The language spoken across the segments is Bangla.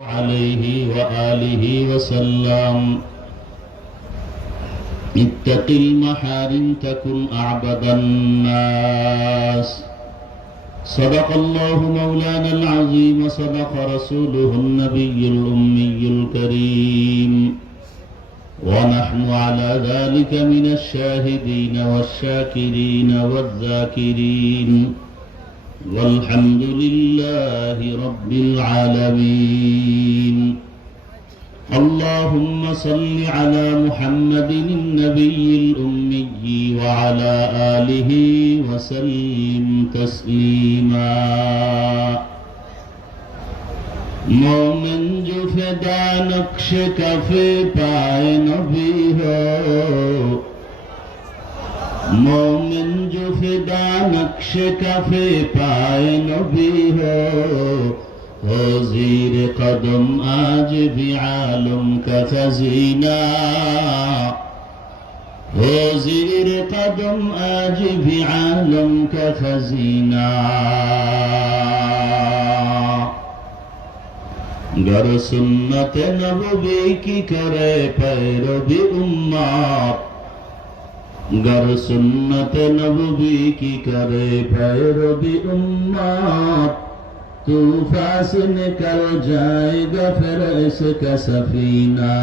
عليه وآله وسلم اتق المحارم تكن أعبد الناس. صدق الله مولانا العظيم وصدق رسوله النبي الأمي الكريم، ونحن على ذلك من الشاهدين والشاكرين والذاكرين، والحمد لله رب العالمين. اللهم صل على محمد النبي الأمي وعلى آله وسلم تسليما. مومن جو فدا نقش کفے پائے نبی ہو، مومن جو فدا نقش کفے پائے نبی ہو زیر قدم آج بھی عالم کا خزینہ، ہو زیر قدم آج بھی عالم کا خزینہ. گر سنت نبوی کی کرے پیروی امت، گر سنت نبوی کی کرے پیروی امت، طوفان سے نکل جائے گا پھر اس کا سفینہ،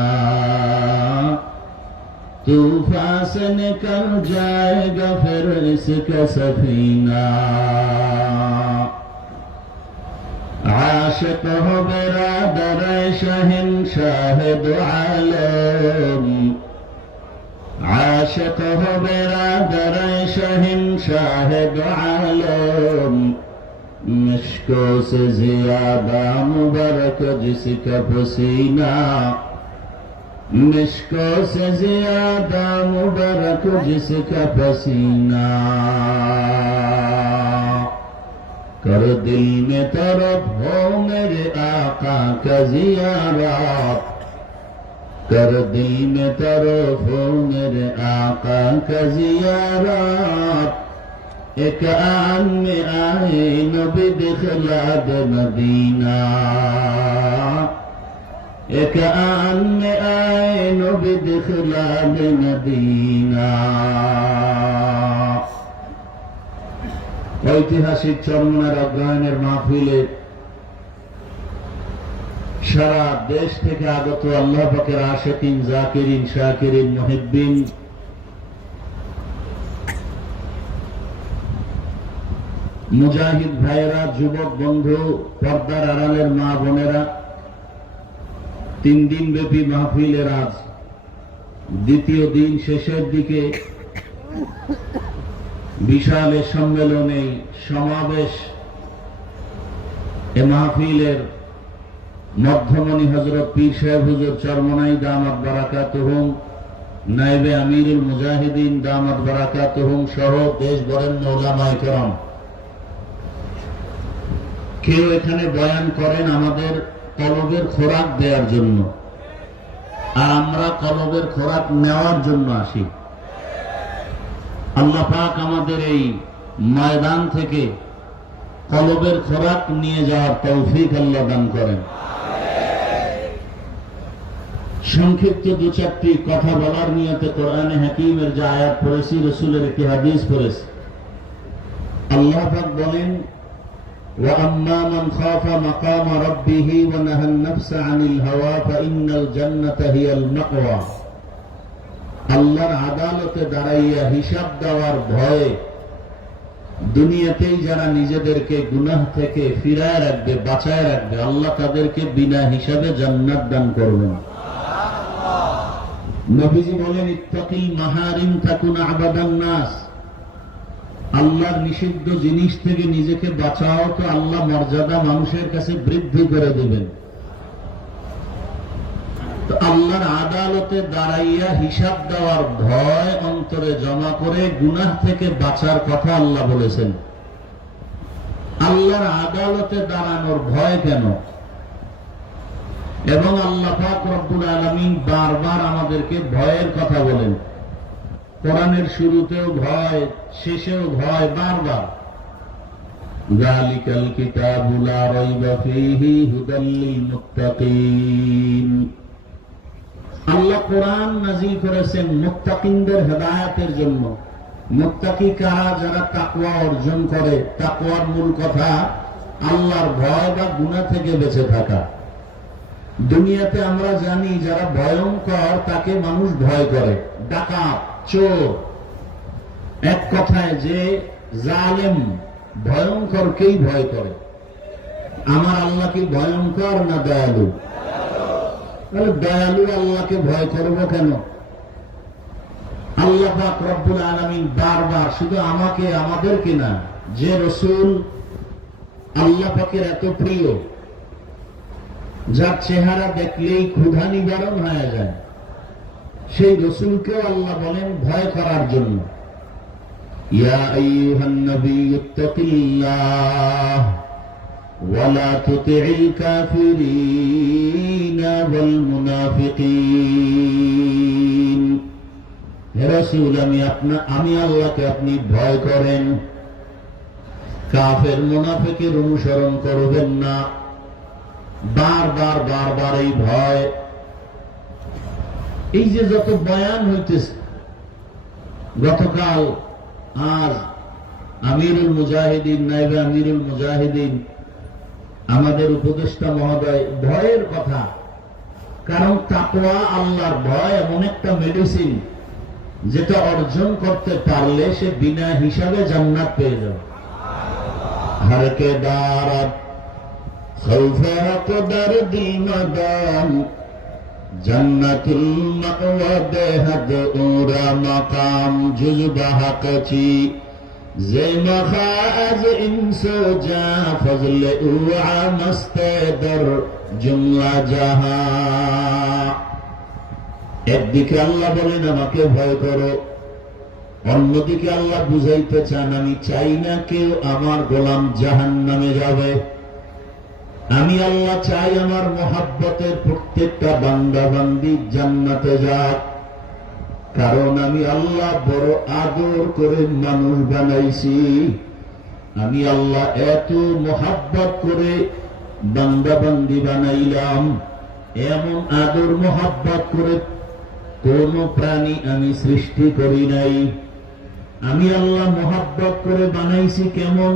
طوفان سے نکل جائے گا پھر اس کا سفینہ. عاشق ہو برادر شہنشاہ دو عالم، عاشق ہو برادر شہنشاہ دو عالم، مشکوں سے زیادہ مبارک جس کا پسینہ، مشکوں سے زیادہ مبارک جس کا پسینہ. کر دل میں طرف ہو میرے آقا کا زیارت، کر دل میں طرف ہو میرے آقا کا زیارت. ایک آن میں آئے نبی دکھلا دے مدینہ، ایک آن میں آئے نبی دکھلا دے مدینہ. ঐতিহাসিক চরমনার অগ্রহায়ণের মাহফিলে সারা দেশ থেকে আগত আল্লাহ পাকের আশিকিন, জাকিরিন, শাকিরিন, মুহিব্বিন, মুজাহিদ ভাইয়েরা, যুবক বন্ধু, পর্দার আড়ালের মা বোনেরা, 3 দিন ব্যাপী মাহফিলের আজ দ্বিতীয় দিন শেষের দিকে বিশাল সম্মেলনে সমাবেশ, এ মাহফিলের মধ্যমণি হযরত পীর সাহেব হুজুর চরমনাই দামাত বারাকাতুহুম, নায়েবে আমিরুল মুজাহিদিন দামাত বারাকাতুহুম সহ দেশ বরেণ্য উলামায়ে কেরাম, কেউ এখানে বয়ান করেন আমাদের কলবের খোরাক দেওয়ার জন্য, আর আমরা কলবের খোরাক নেওয়ার জন্য আসি. আল্লাহ পাক আমাদের এই ময়দান থেকে কলবের খোরাক নিয়ে যাওয়ার তৌফিক আল্লাহ দান করেন. সংক্ষিপ্ত 2-4টি কথা বলার নিয়তে কোরআনে হাকিমের যে আয়াত পড়েছি, রাসূলের একটি হাদিস পড়েছি. আল্লাহ পাক বলেন, وَأَمَّا مَنْ خَافَ مَقَامَ رَبِّهِ وَنَهَى النَّفْسَ عَنِ الْهَوَى فَإِنَّ الْجَنَّةَ هِيَ الْمَأْوَى. আল্লাহর আদালতে দাঁড়াইয়া হিসাব দেওয়ার ভয়ে দুনিয়াতেই যারা নিজেদেরকে গুনাহ থেকে ফিরায় রাখবে, বাঁচায় রাখবে, আল্লাহ তাদেরকে বিনা হিসাবে জান্নাত দান করবেন. নবীজি বলেন, ইত্তাকিল মাহারিম তাকুন আবাদান নাস, আল্লাহর নিষিদ্ধ জিনিস থেকে নিজেকে বাঁচাও তো আল্লাহ মর্যাদা মানুষের কাছে বৃদ্ধি করে দেবেন. তো আল্লাহর আদালতে দাঁড়াইয়া হিসাব দেওয়ার ভয় অন্তরে জমা করে গুনাহ থেকে বাঁচার কথা আল্লাহ বলেছেন. আল্লাহর আদালতে দাঁড়ানোর ভয় কেন? এবং আল্লাহ পাক রব্বুল আলামিন বারবার আমাদেরকে ভয়ের কথা বলেন। কোরআনের শুরুতেও ভয়, শেষেও ভয়, বারবার। যালিকাল কিতাবু লা রাইবা ফীহি হুদাল লিল মুত্তাকিন। আল্লাহ কোরআন নাযিল করেছেন মুত্তাকিনদের হেদায়েতের জন্য। মুত্তাকি কারা? যারা তাকওয়া অর্জন করে। তাকওয়ার মূল কথা আল্লাহর ভয় বা গুনাহ থেকে বেঁচে থাকা। দুনিয়াতে আমরা জানি যারা ভয়ঙ্কর তাকে মানুষ ভয় করে, ডাকাত, চোর। এক কথায় যে জালেম ভয়ঙ্করকেই ভয় করে। আমার আল্লাহ কি ভয়ঙ্কর না দয়ালু? তাহলে দয়ালু আল্লাহকে ভয় করব কেন? আল্লাহ পাক রব্বুল আলামিন বারবার, শুধু আমাকে আমাদেরকে না, যে রাসূল আল্লাহ পাকের এত প্রিয়, যার চেহারা দেখলেই ক্ষুধা নিবারণ হয়ে যায়, সেই রাসূলকেও আল্লাহ বলেন ভয় করার জন্য। ইয়া আইয়ুহান নাবিয়্যু ইত্তাকিল্লাহ ওয়া লা তুতি'ল কাফিরিনা ওয়াল মুনাফিকিন। হে রাসূল, আমি আল্লাহকে আপনি ভয় করেন, কাফের মুনাফিকের অনুসরণ করবেন না। বারবার বারবার এই ভয়। এই যে যত বয়ান হইতেছে, গতকাল আজ আমিরুল মুজাহিদিন, নাইবে আমিরুল মুজাহিদিন, আমাদের উপদেষ্টা মহোদয় ভয়ের কথা। কারণ তাকওয়া, আল্লাহর ভয় এমন একটা মেডিসিন যেটা অর্জন করতে পারলে সে বিনা হিসাবে জান্নাত পেয়ে যাবে। হরকে দারাত খৌফা কদর দিনদান জান্নাতুল মাওয়া বেহদ ওরা মাকাম জুজবাহা কচি যে মখাজ ইনসো যা ফজলে উআ মস্তে দর জুমলা জাহা। একদিকে আল্লাহ বলেন আমাকে ভয় করো, অন্যদিকে আল্লাহ বুঝাইতে চান আমি চাই না কেউ আমার গোলাম জাহান্নামে যাবে। আমি আল্লাহ চাই আমার মোহাব্বতের প্রত্যেকটা বান্দা বান্দি জান্নাতে যাক। কারণ আমি আল্লাহ বড় আদর করে মানুষ বানাইছি। আমি আল্লাহ এত মোহাব্বত করে বান্দা বান্দি বানাইলাম, এমন আদর মোহাব্বত করে কোন প্রাণী আমি সৃষ্টি করি নাই। আমি আল্লাহ মোহাব্বত করে বানাইছি কেমন?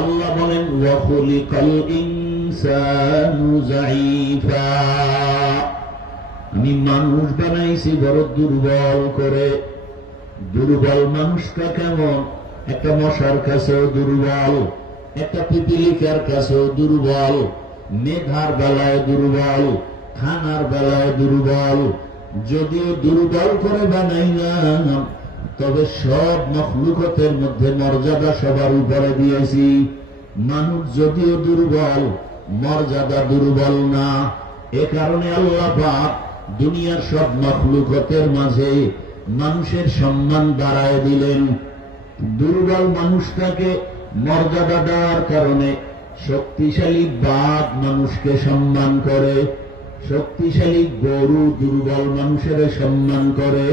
আল্লাহ বলেন ওয়া খুলিকাল ইনসানু যায়ীফা। আমি মানুষ বানাইছি বড় দুর্বল করে। দুর্বল মানুষটা কেমন? একটা মশার কাছেও দুর্বল, একটা পিপিলিকার কাছেও দুর্বল, মেঘার বেলায় দুর্বল, খানার বেলায় দুর্বল। যদিও দুর্বল করে বানাইলাম, তবে সব মখলুকতের মধ্যে মর্যাদা সবার উপরে দিয়েছি। মানুষ যদিও দুর্বল, মর্যাদা দুর্বল না। এ কারণে আল্লাহ পাক দুনিয়ার সব মখলুকতের মাঝে মানুষের সম্মান বাড়ায় দিলেন। দুর্বল মানুষটাকে মর্যাদা দেওয়ার কারণে শক্তিশালী বাঘ মানুষকে সম্মান করে, শক্তিশালী গরু দুর্বল মানুষের সম্মান করে।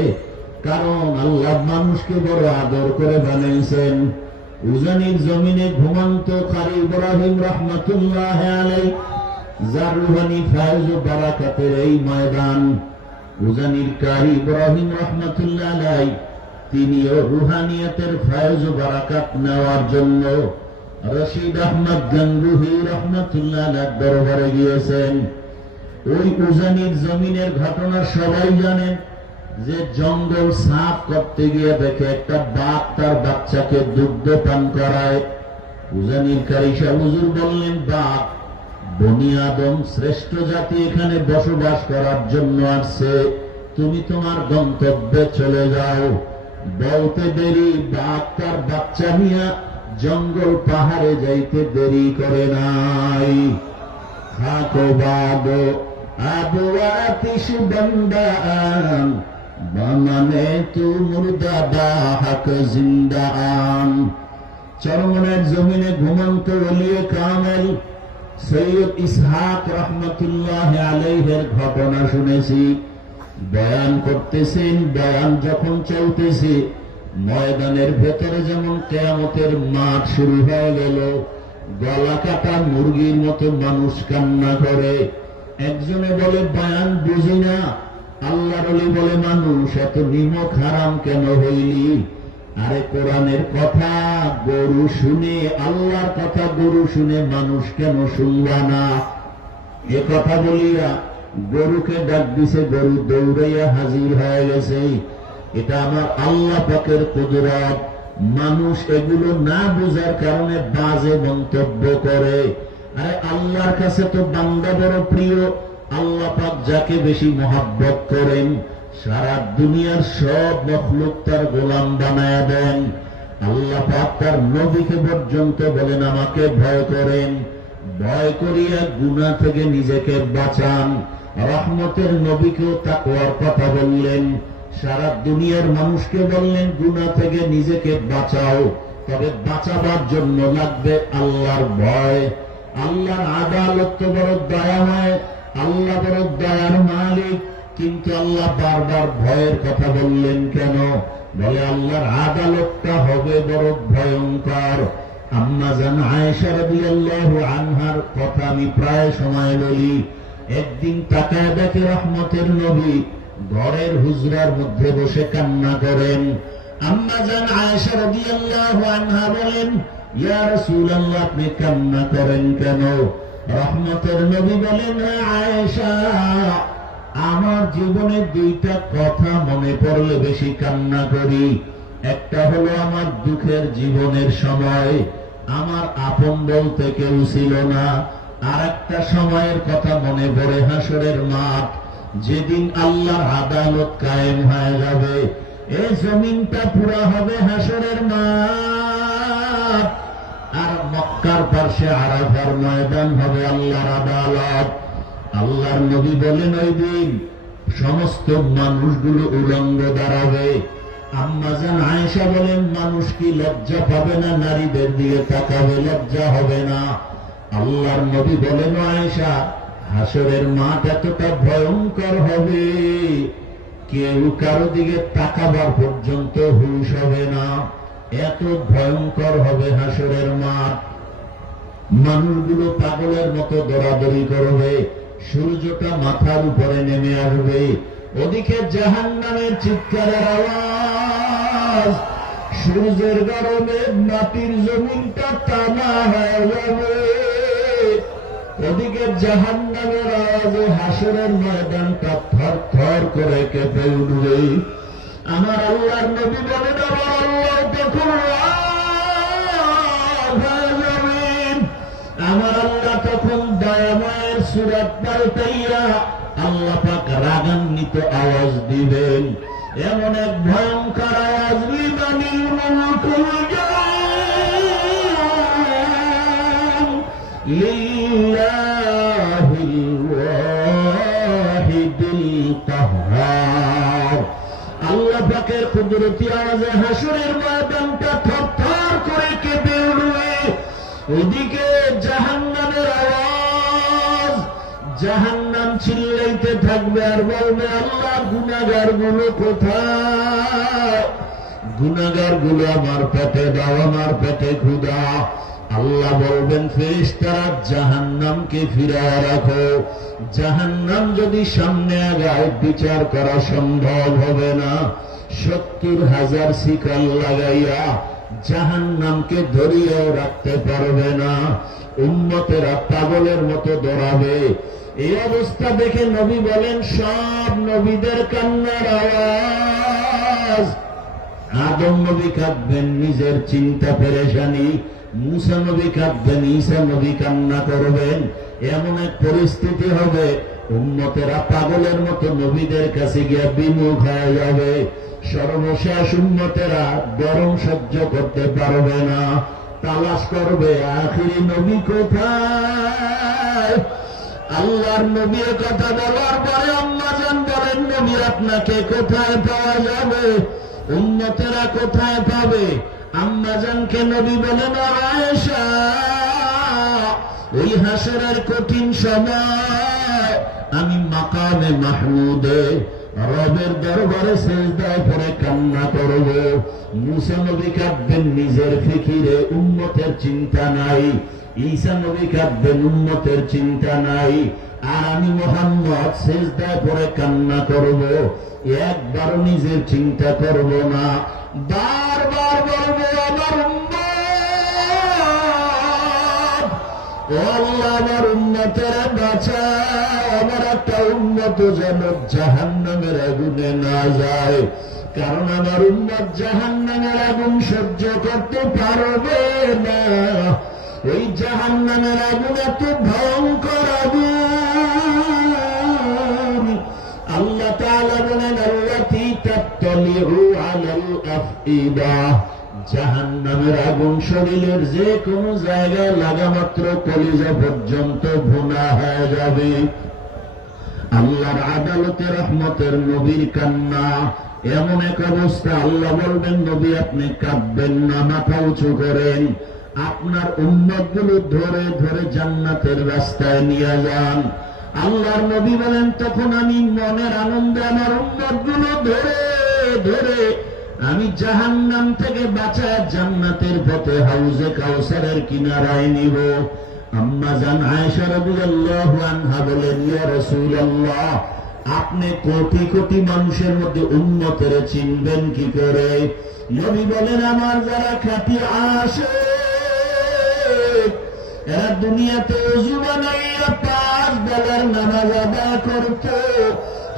কারণ আল্লাহ মানুষকে বড় আদর করে বানাইছেন। উজানির জমিনে ঘুমন্ত কারি ইব্রাহিম রহমাতুল্লাহ আলাইহি, যার রুহানি ফায়জ ও বারাকাতের এই ময়দান, উজানির কারি ইব্রাহিম রহমাতুল্লাহ আলাইহি তিনিও রুহানিয়াতের ফায়জ ও বারাকাত নেওয়ার জন্য রশিদ আহমদ গঙ্গুহি রহমাতুল্লাহ আলাইহির দরবারে গিয়েছেন। ওই উজানির জমিনের ঘটনা সবাই জানেন যে জঙ্গল সাফ করতে গিয়ে দেখে একটা বাঘ তার বাচ্চাকে দুগ্ধ পান করায়। উজানির কারি সাহেব হুজুর বললেন, বাঘ বনি আদম শ্রেষ্ঠ জাতি এখানে বসবাস করার জন্য আসছে, তুমি তোমার গন্তব্যে চলে যাও। বলতে দেরি, বাঘ তার বাচ্চা নিয়ে জঙ্গল পাহাড়ে যাইতে দেরি করে নাই। খাকো বাঘ আবু আতিশ বন্দান বানানে তু মুর্দা বাহক জিন্দান। চরমনের জমিনে ঘুমন্ত ওলিয়ে কামেল সৈয়দ ইসহাক রহমতুল্লাহ আলাইহির ঘটনা শুনেছি। বয়ান করতেছেন, বয়ান যখন চলতেছে ময়দানের ভেতরে যেমন কিয়ামতের মাঠ শুরু হয়ে গেল, গলা কাটা মুরগির মতো মানুষ কান্না করে। একজনে বলে বয়ান বুঝি না, আল্লাহর ওলি বলে মানুষ এত নিমক হারাম কেন হইলি? আরে কোরআনের কথা গরু শুনে, আল্লাহর কথা গরু শুনে মানুষ কেন শুনবা না? এ কথা বলিয়া গরুকে ডাক দিছে, গরু দৌড়াইয়া হাজির হয়ে গেছে। এটা আমার আল্লাহ পাকের কুদরত। মানুষ এগুলো না বুঝার কারণে বাজে মন্তব্য করে। আরে আল্লাহর কাছে তো বান্দা বড় প্রিয়। আল্লাহ পাক যাকে বেশি মহাব্বত করেন, সারা দুনিয়ার সব মখলুক তার গোলাম বানায়া দেন। আল্লাহ পাক তার নবীকে পর্যন্ত বলেন আমাকে ভয় করেন, ভয় করিয়া গুনাহ থেকে নিজেকে বাঁচান। রহমতের নবীকেও তাকওয়ার কথা বললেন, সারা দুনিয়ার মানুষকে বললেন গুনাহ থেকে নিজেকে বাঁচাও, তবে বাঁচাবার জন্য লাগবে আল্লাহর ভয়। আল্লাহর আদালত তো বড় দয়াময়, আল্লাহ বড় দয়ার মালিক, কিন্তু আল্লাহ বারবার ভয়ের কথা বললেন কেন? বলে আল্লাহর আদালতটা হবে বড় ভয়ঙ্কর। আম্মা জান আয়েশা রাদিয়াল্লাহু আনহার কথা আমি প্রায় সময় বলি। একদিন তাকায় দেখে রহমতের নবী ঘরের হুজরার মধ্যে বসে কান্না করেন। আম্মা জান আয়েশা রাদিয়াল্লাহু আনহা বলেন, ইয়া রাসূলুল্লাহ আপনি কান্না করেন কেন? রহমতের নবী বলেন, আয়েশা আমার জীবনে দুইটা কথা মনে পড়লে বেশি কান্না করি। একটা হলো আমার দুঃখের জীবনের সময় আমার আপন বলতে কেউ ছিল না, আর একটা সময়ের কথা মনে পড়ে হাসরের মাঠ, যেদিন আল্লাহর আদালত কায়েম হয়ে যাবে। এই জমিনটা পুরা হবে হাসরের মাঠ, আর মক্কার পাশে আরাফার ময়দান হবে আল্লাহর আদালত। আল্লাহর নবী বলেন ওই দিন সমস্ত মানুষগুলো উলঙ্গ দাঁড়াবে। আম্মা জান আয়েশা বলেন, মানুষ কি লজ্জা পাবে না? নারীদের দিকে তাকাবে, লজ্জা হবে না? আল্লাহর নবী বলেন, আয়েশা হাসরের মাঠ এতটা ভয়ঙ্কর হবে, কেউ কারো দিকে তাকাবার পর্যন্ত হুঁশ হবে না। এত ভয়ঙ্কর হবে হাসরের মাঠ। মানুষগুলো পাগলের মতো দৌড়াদৌড়ি করবে, সূর্যটা মাথার উপরে নেমে আসবে, ওদিকে জাহান্নামের চিৎকারের আওয়াজ, সূর্যের গরমে মাটির জমিনটা টানা হয়ে যাবে, ওদিকে জাহান্নামের আওয়াজে হাসরের ময়দানটা থর থর করে কেঁপে উঠবে। আমার আল্লাহর নবী বলেন, আমার আল্লাহ তখন আমার আল্লাহ তখন দয়াময়ের সুরাত পাল্টাইয়া আল্লাহ পাক রাগান্বিত আওয়াজ দিবেন। এমন এক ভয়ঙ্কর আওয়াজ, লিমানিল মুলকুল ইয়াওম লিল্লাহিল ওয়াহিদিল কাহ্হার। আল্লাহ পাকের কুদরতি আওয়াজে হাসরের ময়দানটা থরথর করে কেঁপে উঠবে। ওদিকে জাহান্নামের আওয়াজ, জাহান্নাম চিল্লাইতে থাকবে আর বলবে, আল্লাহ গুনাহগার গুলো কোথায়? গুনাহগার গুলো আমার পেটে দাও, আমার পেটে ক্ষুধা। আল্লাহ বলবেন, ফেরেশতারা জাহান্নামকে ফিরায় রাখো। জাহান্নাম যদি সামনে আগায় বিচার করা সম্ভব হবে না। 70,000 শিকল লাগাইয়া জাহান্নামকে ধরিয়েও রাখতে পারবে না। উম্মতেরা পাগলের মতো দৌড়াবে। এই অবস্থা দেখে নবী বলেন, সব নবীদের কান্নার আওয়াজ। আদম নবী কাঁদবেন নিজের চিন্তা পেরেশানি, মুসা নবী কাঁদবেন, ঈসা নবী কান্না করবেন। এমন এক পরিস্থিতি হবে, উম্মতেরা পাগলের মতো নবীদের কাছে গিয়ে বিমুখ হয়ে যাবে। সর্বশেষ উম্মতেরা গরম সহ্য করতে পারবে না, তালাশ করবে আখিরি নবী কোথায়। আল্লাহর নবী কথা বলার পরে আম্মা জান বলেন, নবী আপনাকে কোথায় পাওয়া যাবে? উম্মতেরা কোথায় পাবে? আম্মা জানকে নবী বলেন, আয়েশা ওই হাসরের কঠিন সময় আমি মাকামে মাহমুদে রবের দরবারে সেজদায় পড়ে কান্না করব। মুসা নবী কাঁদবেন নিজের ফিকিরে, উম্মতের চিন্তা নাই। ঈসা নবী কাঁদবেন, উম্মতের চিন্তা নাই। আর আমি মুহাম্মদ সেজদায় পড়ে কান্না করব, একবার নিজের চিন্তা করব না। বারবার বলবো আমার উম্মত, ও আল্লাহ আমার উম্মতের বাঁচাও, আমার একটা উম্মত যেন জাহান্নামের আগুনে না যায়। কারণ আমার উম্মত জাহান্নামের আগুন সহ্য করতে পারবে না। ওই জাহান্নামের আগুন এত ভয়ঙ্কর আগুন। আল্লাহ তাআলা বলেন আল্লাতী তাত্তালিউ আলাল আফইদা, জাহান্নামের আগুন শরীরের যে কোনো জায়গায় লাগা মাত্র কলিজা পর্যন্ত ভুনা হয়ে যাবে। আল্লাহর আদালতে রহমতের নবীর কান্না, এমন এক অবস্থা আল্লাহ বলবেন নবী আপনি কাঁদবেন না, মাথা উঁচু করেন, আপনার উম্মতগুলো ধরে ধরে জান্নাতের রাস্তায় নিয়ে যান। আল্লাহর নবী বলেন তখন আমি মনের আনন্দে আমার উম্মতগুলো ধরে ধরে আমি জাহান্নাম থেকে বাঁচায় জান্নাতের পথে হাউজে কাউসারের কিনারায় নিব। আম্মা জান আয়েশা রাদিয়াল্লাহু আনহা বলেন ইয়া রাসূলুল্লাহ, আপনি কোটি কোটি মানুষের মধ্যে উম্মতের চিনবেন কি করে? নবী বলেন আমার যারা খাঁটি আশিক, এরা দুনিয়াতে ওযু বানাইয়া 5 বেলার নামাজ আদায় করত,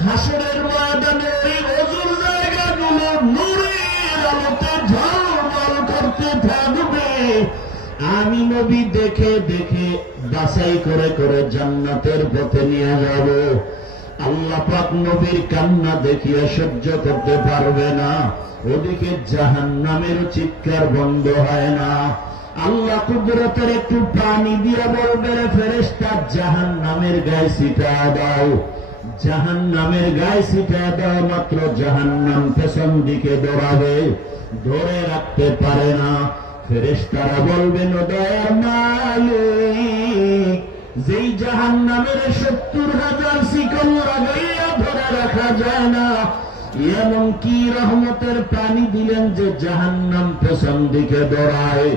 হাসরের ময়দানে ওই ওযুর জায়গাগুলো নূরের আলোতে ঝলমল করতে থাকবে। আমি নবী দেখে দেখে বাছাই করে করে জান্নাতের পথে নিয়ে যাব। আল্লাহ পাক নবীর কান্না দেখিয়া সহ্য করতে পারবে না, ওদিকে জাহান্নামের চিৎকার বন্ধ হয় না। আল্লাহ কুদরতের একটু পানি দিয়া বলবে রে ফেরেশতা জাহান্নামের গায়ে ছিটা দাও, জাহান্নামের গায়ে ছিটা দাও। মাত্র জাহান্নাম পেছন দিকে দৌড়াবে, ধরে রাখতে পারে না। ফেরেশতারা বলবেন ও দয়ার মালিক, যেই জাহান্নামের 70,000 শিকল লাগাইয়া ধরে রাখা যায় না, এমন কি রহমতের পানি দিলেন যে জাহান্নাম পেছন দিকে দৌড়ায়?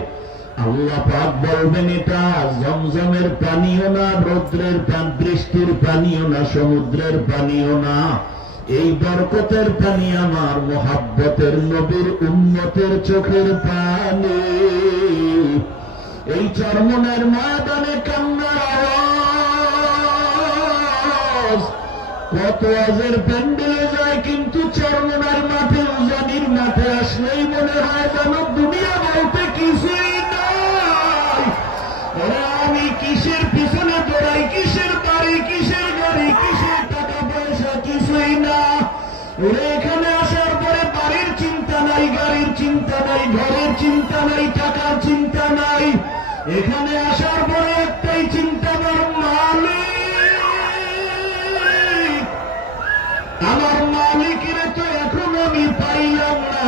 আল্লাহ পাক বলবেন এটা জমজমের পানিও না, রৌদ্রের পানি, বৃষ্টির পানিও না, সমুদ্রের পানিও না, এই বরকতের পানি আমার মুহাব্বতের নবীর উম্মতের চোখের পানি। এই চরমনের ময়দানে কান্নার আওয়াজ কত আজের প্যান্ডেলে যায়, কিন্তু চরমনার মাঠে উজানির মাঠে আসলেই মনে হয় যেন দুনিয়া বলতে কিছুই নাই। আমি কিসের পিছনে দৌড়াই, কিসের বাড়ি, কিসের গাড়ি, কিসের টাকা পয়সা, কিছুই না। ওরে এখানে আসার পরে বাড়ির চিন্তা নাই, গাড়ির চিন্তা নাই, ঘরের চিন্তা নাই, টাকার চিন্তা নাই। এখানে আসার পরে একটাই চিন্তা, আমার মালিক, আমার মালিকের তো এখন আমি পাইলাম না।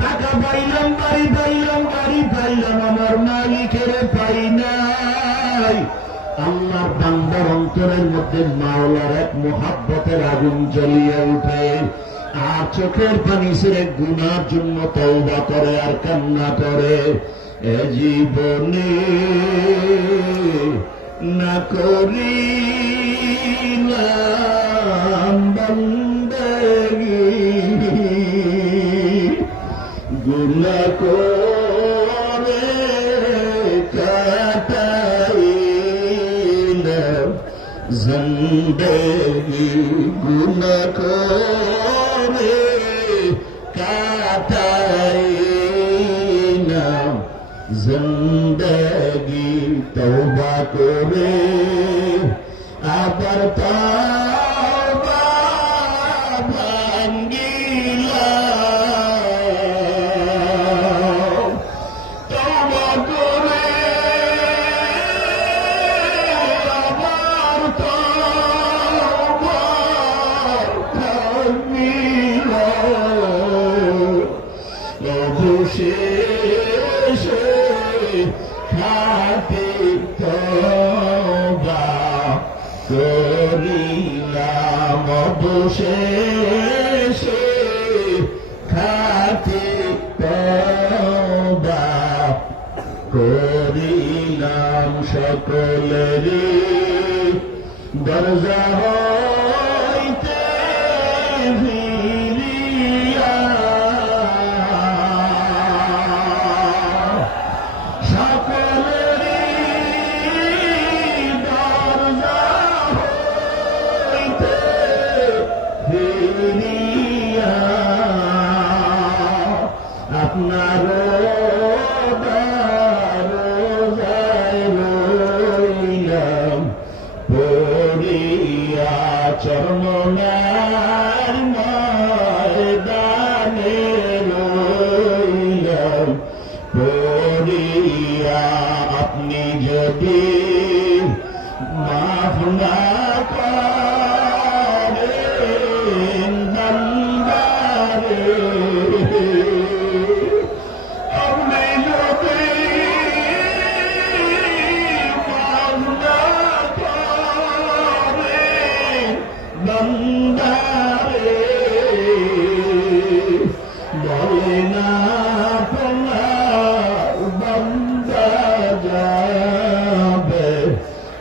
টাকা পাইলাম, বাড়ি পাইলাম, গাড়ি পাইলাম, আমার মালিকের পাই নাই। আল্লাহর বান্দার অন্তরের মধ্যে মাওলার এক মুহাব্বতের আগুন জ্বলিয়ে উঠে, আর চোখের পানি ছেড়ে গুনার জন্য তওবা করে আর কান্না করে। এ জীবনে না করিলাম বান্দাগি, গুনাহ করে কাটাইলাম জিন্দেগি, গুনাহ করে কাটাইলাম জিন্দেগি। তওবা করে আবার তওবা ভাঙ্গিলাম, তওবা করে আবার তওবা ভাঙ্গিলাম। অবশেষে খাঁটি তওবা করি করিলাম অবশেষে খাতি তওবা করিলাম সকলেরই দরজা হইতে ফিরিয়া সকলেরই দরজা হইতে ফিরিয়া আপনার পড়িয়া চরণার ময়দানে রইলাম পড়িয়া আপনি যদি মাফ না করেন বান্দারে আপনি যদি বন্দারে বলে না তোমার বন্দা যাবে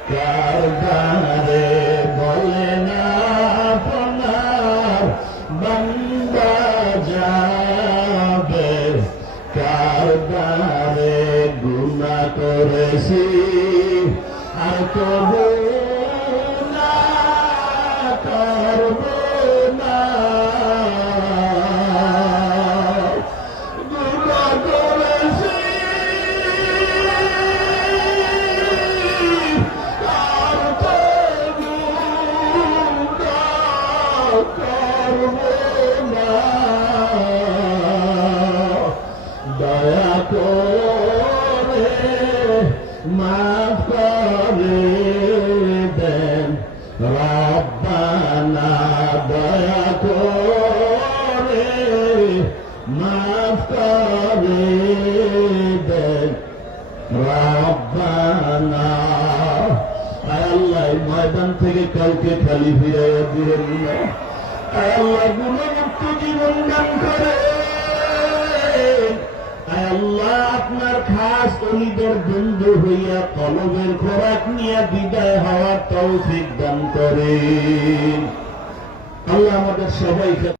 কারদারে বলে না তোমার বন্দা যাবে কারদারে গুনাহ করেছি আর কবো দয়া করে মাফ করে দেন রব্বানা দয়া করে মাফ করে দেন রব্বানা আল্লাহ ময়দান থেকে কাউকে খালি ফিরে দিবেন না আল্লাহ গুণমুক্ত জীবন দান করে আল্লাহ আপনার খাস অলিদের বন্ধু হইয়া কলবের খোরাক নিয়ে বিদায় হওয়ার তৌফিক দান করেন আল্লাহ আমাদের সবাইকে